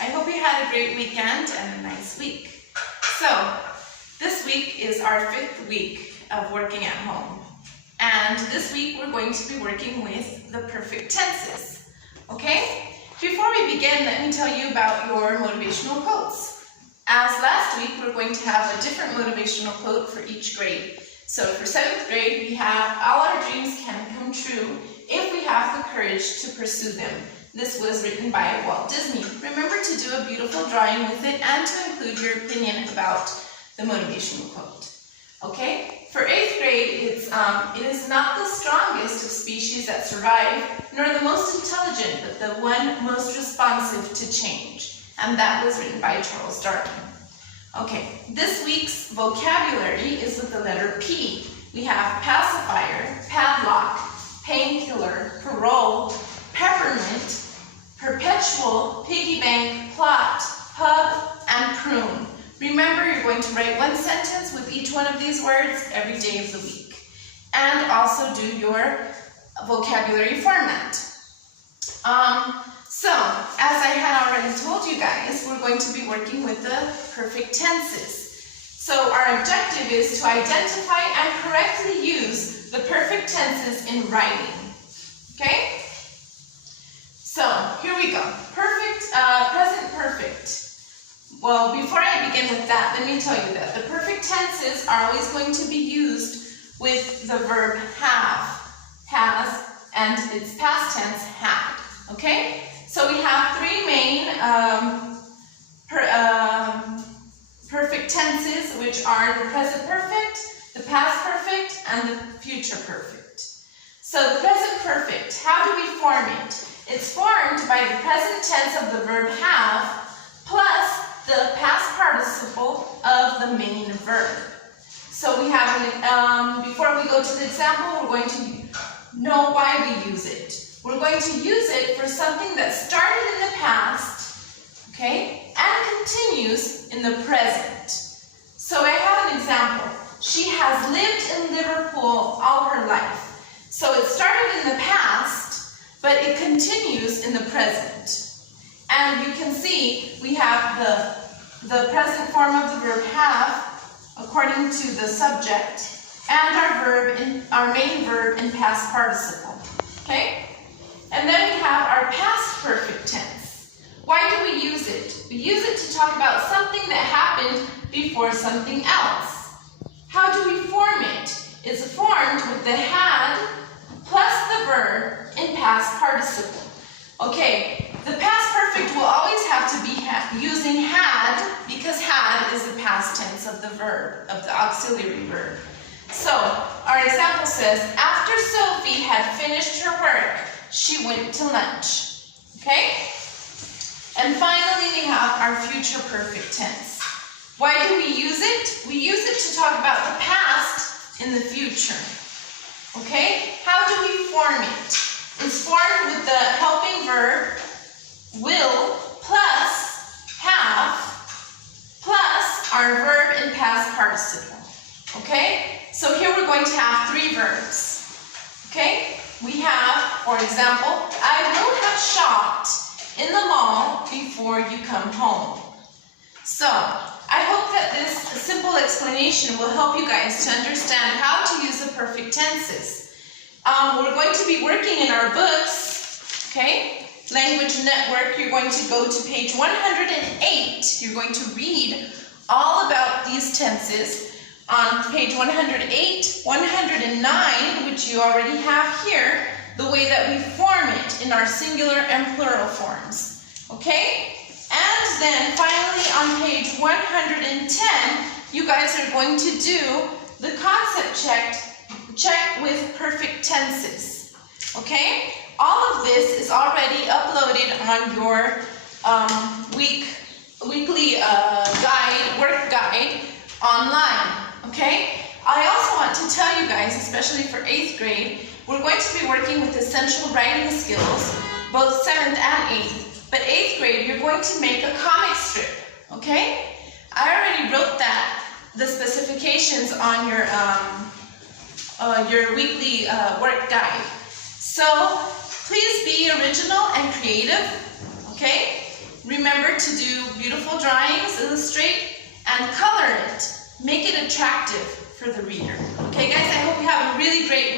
I hope you had a great weekend and a nice week. So, this week is our 5th week of working at home. And this week we're going to be working with the perfect tenses. Okay? Before we begin, let me tell you about your motivational quotes. As last week, we're going to have a different motivational quote for each grade. So for 7th grade, we have, all our dreams can come true if we have the courage to pursue them. This was written by Walt Disney. Remember to do a beautiful drawing with it and to include your opinion about the motivational quote. Okay? For 8th grade, it is not the strongest of species that survive, nor the most intelligent, but the one most responsive to change. And that was written by Charles Darwin. Okay, this week's vocabulary is with the letter P. We have pacifier, padlock, painkiller, parole, peppermint, perpetual, piggy bank, plot, pub, and prune. Remember, you're going to write one sentence with each one of these words every day of the week. And also do your vocabulary format. So, as I had already told you guys, we're going to be working with the perfect tenses. So, our objective is to identify and correctly use the perfect tenses in writing. Okay? So, here we go. Perfect, present perfect. Well, before I begin with that, let me tell you that the perfect tenses are always going to be used with the verb have, has, and its past tense had. Okay? So we have three main perfect tenses, which are the present perfect, the past perfect, and the future perfect. So the present perfect, how do we form it? It's formed by the present tense of the verb have plus the past participle of the main verb. So we have, before we go to the example, we're going to know why we use it. We're going to use it for something that started in the past, okay, and continues in the present. So I have an example. She has lived in Liverpool all her life. So it started in the past, but it continues in the present. And you can see we have the present form of the verb have according to the subject and our main verb in past participle. Okay? And then we have our past perfect tense. Why do we use it? We use it to talk about something that happened before something else. How do we form it? It's formed with the had plus the verb in past participle. Okay, the past perfect will always have to be using had because had is the past tense of the verb, of the auxiliary verb. So, our example says, after Sophie had finished her work, she went to lunch. Okay? And finally, we have our future perfect tense. Why do we use it? We use it to talk about the past in the future. Okay? How do we form it? It's formed with the helping verb will plus have plus our verb in past participle. Okay? So here we're going to have three verbs. Okay? We have, for example, I will have shopped in the mall before you come home. So, I hope that this simple explanation will help you guys to understand how to use the perfect tenses. We're going to be working in our books, okay? Language Network, you're going to go to page 108. You're going to read all about these tenses. On page 108, 109, which you already have here, the way that we form it in our singular and plural forms. Okay? And then finally on page 110, you guys are going to do the concept check with perfect tenses. Okay? All of this is already uploaded on your weekly work guide online. Okay? I also want to tell you guys, especially for 8th grade, we're going to be working with essential writing skills, both 7th and 8th. But 8th grade, you're going to make a comic strip. Okay? I already wrote the specifications on your weekly work guide. So please be original and creative. Okay? Remember to do beautiful drawings, illustrate, and color it. Make it attractive for the reader. Okay guys, I hope you have a really great